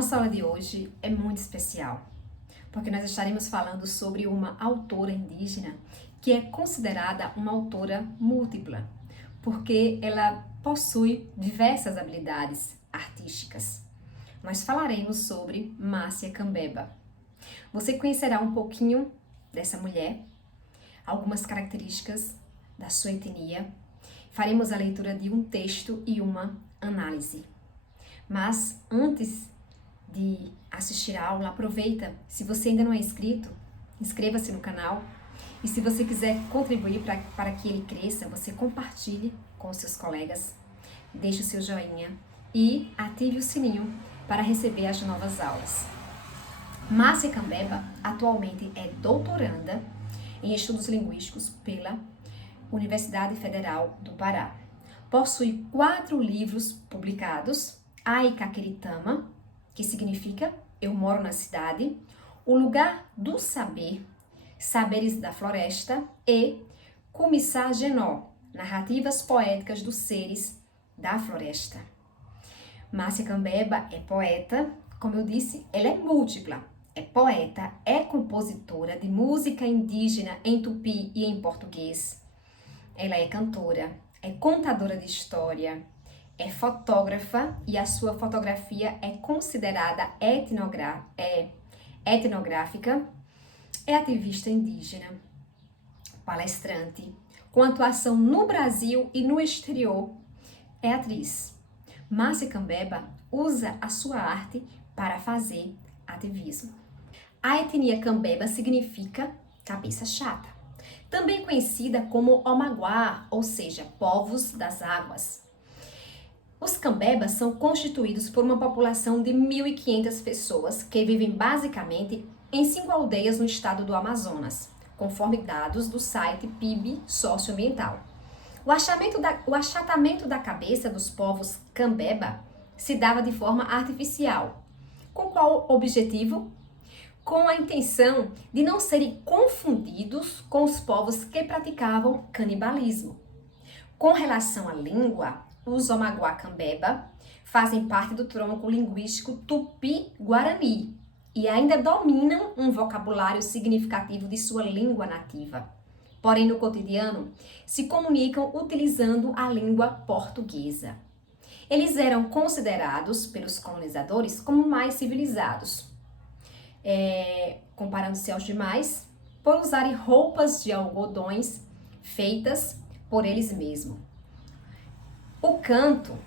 nossa aula de hoje é muito especial, porque nós estaremos falando sobre uma autora indígena que é considerada uma autora múltipla, porque ela possui diversas habilidades artísticas. Nós falaremos sobre Márcia Cambeba. Você conhecerá um pouquinho dessa mulher, algumas características da sua etnia. Faremos a leitura de um texto e uma análise. Mas antes de assistir a aula, aproveita, se você ainda não é inscrito, inscreva-se no canal. E se você quiser contribuir para que ele cresça, você compartilhe com os seus colegas, deixe o seu joinha e ative o sininho para receber as novas aulas. Márcia Cambeba atualmente é doutoranda em estudos linguísticos pela Universidade Federal do Pará. Possui 4 livros publicados: Ai Caqueritama, que significa Eu Moro na Cidade, O Lugar do Saber, Saberes da Floresta e Kumissá Genó, Narrativas Poéticas dos Seres da Floresta. Márcia Cambeba é poeta, como eu disse, ela é múltipla. É poeta, é compositora de música indígena em tupi e em português. Ela é cantora, é contadora de história, é fotógrafa e a sua fotografia é considerada etnográfica, é ativista indígena, palestrante, com atuação no Brasil e no exterior, é atriz. Márcia Cambeba usa a sua arte para fazer ativismo. A etnia Cambeba significa cabeça chata, também conhecida como Omaguá, ou seja, povos das águas. Os Cambebas são constituídos por uma população de 1.500 pessoas que vivem basicamente em 5 aldeias no estado do Amazonas, conforme dados do site PIB Socioambiental. O achatamento da cabeça dos povos Cambeba se dava de forma artificial. Com qual objetivo? Com a intenção de não serem confundidos com os povos que praticavam canibalismo. Com relação à língua, os Omaguá Cambeba fazem parte do tronco linguístico Tupi-Guarani e ainda dominam um vocabulário significativo de sua língua nativa. Porém, no cotidiano, se comunicam utilizando a língua portuguesa. Eles eram considerados pelos colonizadores como mais civilizados, comparando-se aos demais, por usarem roupas de algodões feitas por eles mesmos. O canto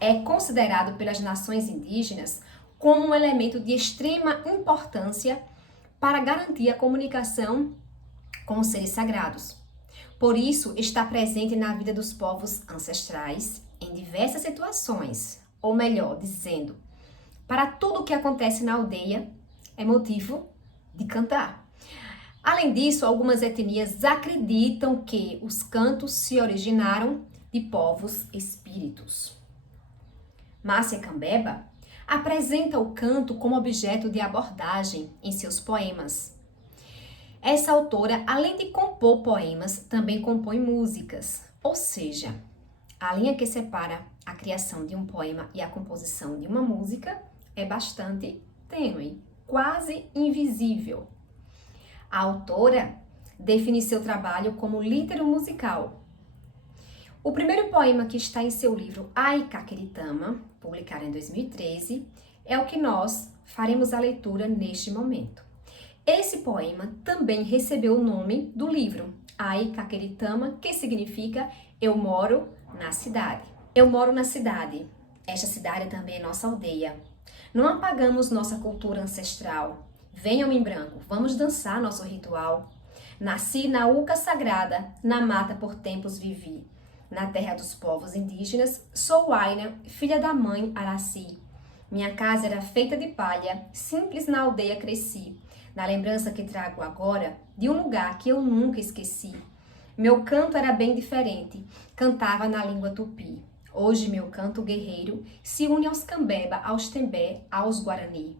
é considerado pelas nações indígenas como um elemento de extrema importância para garantir a comunicação com os seres sagrados. Por isso, está presente na vida dos povos ancestrais em diversas situações, ou melhor dizendo, para tudo o que acontece na aldeia é motivo de cantar. Além disso, algumas etnias acreditam que os cantos se originaram de povos espíritos. Márcia Cambeba apresenta o canto como objeto de abordagem em seus poemas. Essa autora, além de compor poemas, também compõe músicas, ou seja, a linha que separa a criação de um poema e a composição de uma música é bastante tênue, quase invisível. A autora define seu trabalho como lírico musical. O primeiro poema que está em seu livro Ai Caqueritama, publicado em 2013, é o que nós faremos a leitura neste momento. Esse poema também recebeu o nome do livro Ai Caqueritama, que significa Eu Moro na Cidade. Eu moro na cidade. Esta cidade também é nossa aldeia. Não apagamos nossa cultura ancestral. Venham em branco, vamos dançar nosso ritual. Nasci na uca sagrada, na mata por tempos vivi. Na terra dos povos indígenas, sou Aina, filha da mãe Araci. Minha casa era feita de palha, simples na aldeia cresci. Na lembrança que trago agora de um lugar que eu nunca esqueci. Meu canto era bem diferente, cantava na língua tupi. Hoje meu canto guerreiro se une aos Cambeba, aos Tembé, aos Guarani.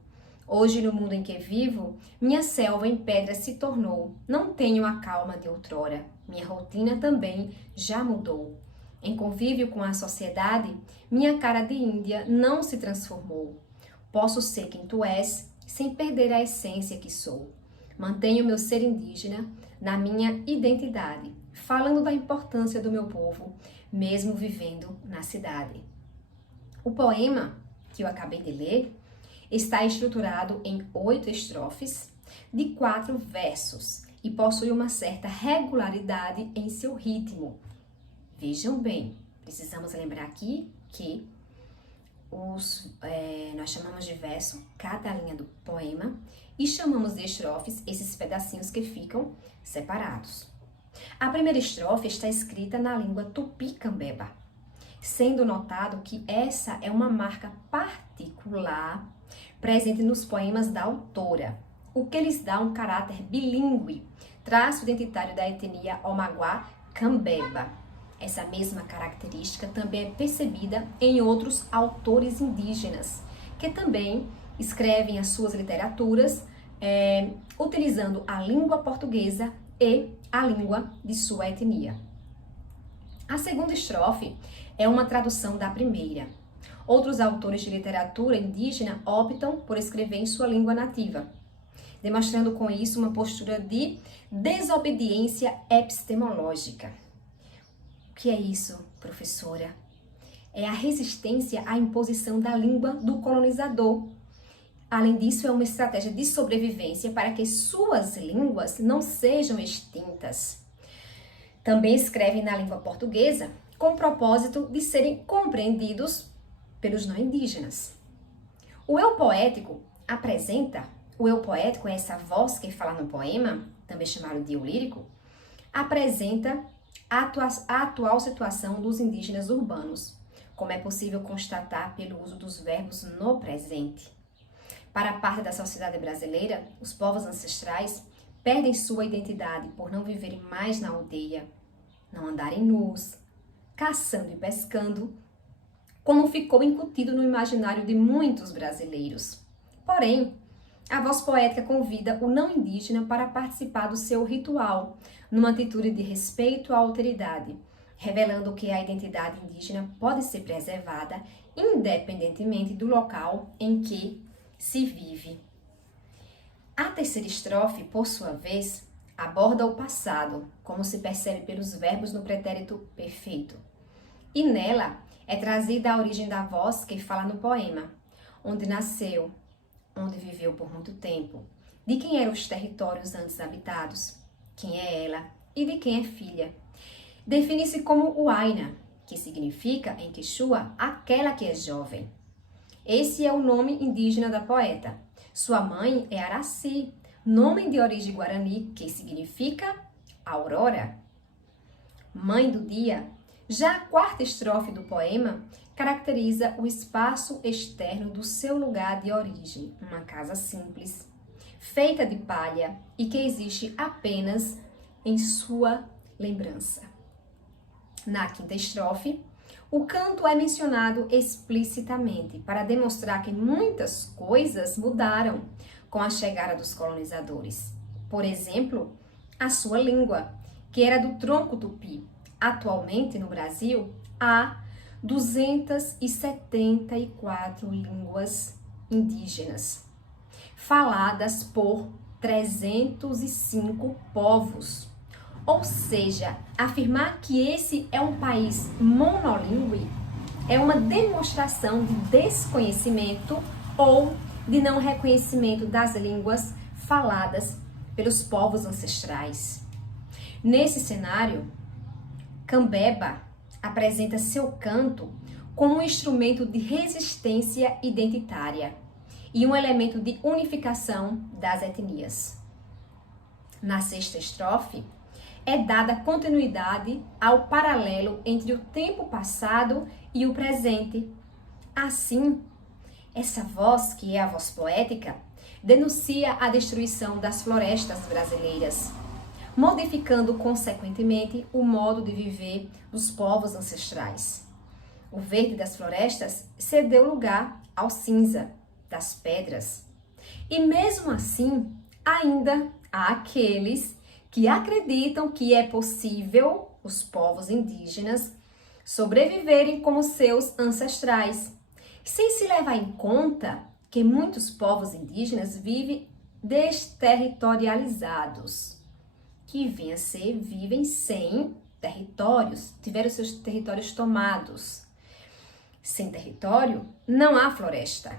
Hoje no mundo em que vivo, minha selva em pedra se tornou. Não tenho a calma de outrora, minha rotina também já mudou. Em convívio com a sociedade, minha cara de índia não se transformou. Posso ser quem tu és, sem perder a essência que sou. Mantenho meu ser indígena na minha identidade, falando da importância do meu povo, mesmo vivendo na cidade. O poema que eu acabei de ler está estruturado em 8 estrofes de 4 versos e possui uma certa regularidade em seu ritmo. Vejam bem, precisamos lembrar aqui que nós chamamos de verso cada linha do poema e chamamos de estrofes esses pedacinhos que ficam separados. A primeira estrofe está escrita na língua tupi-cambeba, sendo notado que essa é uma marca particular presente nos poemas da autora, o que lhes dá um caráter bilíngue, traço identitário da etnia Omaguá-Cambeba. Essa mesma característica também é percebida em outros autores indígenas, que também escrevem as suas literaturas utilizando a língua portuguesa e a língua de sua etnia. A segunda estrofe é uma tradução da primeira. Outros autores de literatura indígena optam por escrever em sua língua nativa, demonstrando com isso uma postura de desobediência epistemológica. O que é isso, professora? É a resistência à imposição da língua do colonizador. Além disso, é uma estratégia de sobrevivência para que suas línguas não sejam extintas. Também escrevem na língua portuguesa com o propósito de serem compreendidos pelos não indígenas. O eu poético é essa voz que fala no poema, também chamado de eu lírico, apresenta a atual situação dos indígenas urbanos, como é possível constatar pelo uso dos verbos no presente. Para a parte da sociedade brasileira, os povos ancestrais perdem sua identidade por não viverem mais na aldeia, não andarem nus, caçando e pescando, como ficou incutido no imaginário de muitos brasileiros. Porém, a voz poética convida o não indígena para participar do seu ritual, numa atitude de respeito à alteridade, revelando que a identidade indígena pode ser preservada independentemente do local em que se vive. A terceira estrofe, por sua vez, aborda o passado, como se percebe pelos verbos no pretérito perfeito. E nela é trazida a origem da voz que fala no poema, onde nasceu, onde viveu por muito tempo, de quem eram os territórios antes habitados, quem é ela e de quem é filha. Define-se como Huayna, que significa, em Quechua, aquela que é jovem. Esse é o nome indígena da poeta. Sua mãe é Araci, nome de origem guarani, que significa aurora, mãe do dia. Já a quarta estrofe do poema caracteriza o espaço externo do seu lugar de origem, uma casa simples, feita de palha e que existe apenas em sua lembrança. Na quinta estrofe, o canto é mencionado explicitamente para demonstrar que muitas coisas mudaram com a chegada dos colonizadores. Por exemplo, a sua língua, que era do tronco tupi. Atualmente, no Brasil, há 274 línguas indígenas, faladas por 305 povos. Ou seja, afirmar que esse é um país monolíngue é uma demonstração de desconhecimento ou de não reconhecimento das línguas faladas pelos povos ancestrais. Nesse cenário, Cambeba apresenta seu canto como um instrumento de resistência identitária e um elemento de unificação das etnias. Na sexta estrofe, é dada continuidade ao paralelo entre o tempo passado e o presente. Assim, essa voz, que é a voz poética, denuncia a destruição das florestas brasileiras, modificando consequentemente o modo de viver dos povos ancestrais. O verde das florestas cedeu lugar ao cinza das pedras. E mesmo assim, ainda há aqueles que acreditam que é possível os povos indígenas sobreviverem como seus ancestrais, sem se levar em conta que muitos povos indígenas vivem desterritorializados, que vivem sem territórios, tiveram seus territórios tomados. Sem território, não há floresta,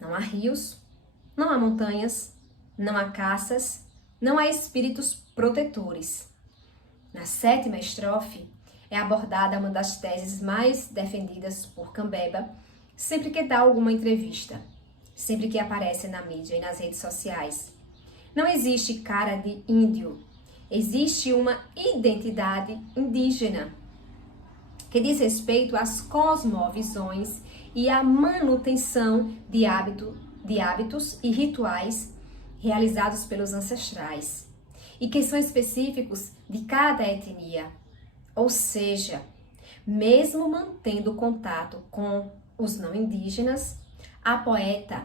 não há rios, não há montanhas, não há caças, não há espíritos protetores. Na 7ª estrofe, é abordada uma das teses mais defendidas por Cambeba sempre que dá alguma entrevista, sempre que aparece na mídia e nas redes sociais. Não existe cara de índio, existe uma identidade indígena que diz respeito às cosmovisões e à manutenção de hábitos e rituais realizados pelos ancestrais e que são específicos de cada etnia. Ou seja, mesmo mantendo contato com os não indígenas, a poeta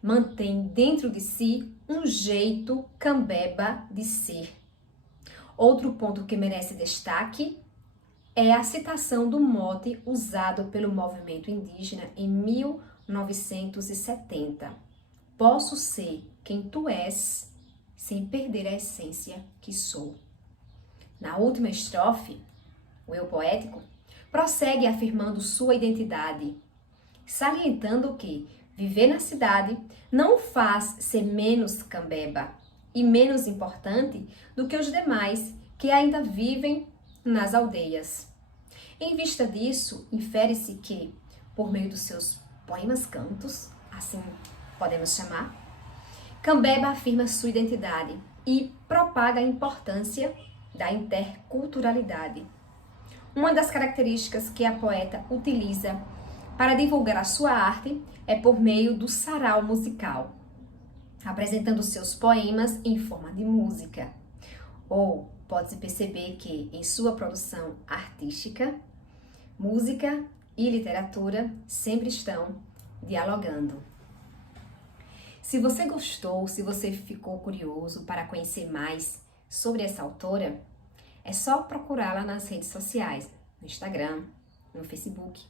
mantém dentro de si um jeito cambeba de ser. Outro ponto que merece destaque é a citação do mote usado pelo movimento indígena em 1970. Posso ser quem tu és, sem perder a essência que sou. Na última estrofe, o eu poético prossegue afirmando sua identidade, salientando que viver na cidade não o faz ser menos cambeba e menos importante do que os demais que ainda vivem nas aldeias. Em vista disso, infere-se que, por meio dos seus poemas-cantos, assim podemos chamar, Cambeba afirma sua identidade e propaga a importância da interculturalidade. Uma das características que a poeta utiliza para divulgar a sua arte é por meio do sarau musical, apresentando seus poemas em forma de música. Ou pode-se perceber que, em sua produção artística, música e literatura sempre estão dialogando. Se você gostou, se você ficou curioso para conhecer mais sobre essa autora, é só procurá-la nas redes sociais, no Instagram, no Facebook,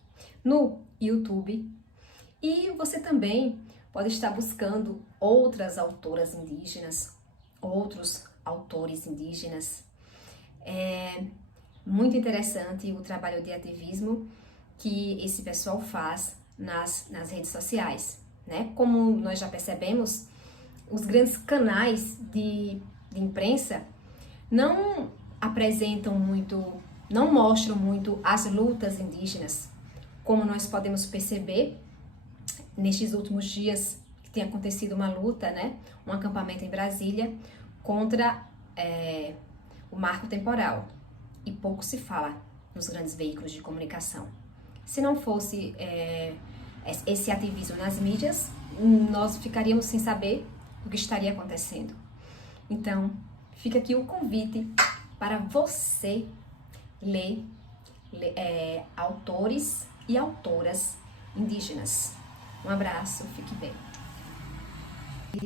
no YouTube. E você também pode estar buscando outras autoras indígenas, outros autores indígenas. É muito interessante o trabalho de ativismo que esse pessoal faz nas redes sociais, né? Como nós já percebemos, os grandes canais de imprensa não apresentam muito, não mostram muito as lutas indígenas, como nós podemos perceber nestes últimos dias que tem acontecido uma luta, né? Um acampamento em Brasília contra o marco temporal. E pouco se fala nos grandes veículos de comunicação. Se não fosse esse ativismo nas mídias, nós ficaríamos sem saber o que estaria acontecendo. Então, fica aqui o convite para você ler autores e autoras indígenas. Um abraço, fique bem.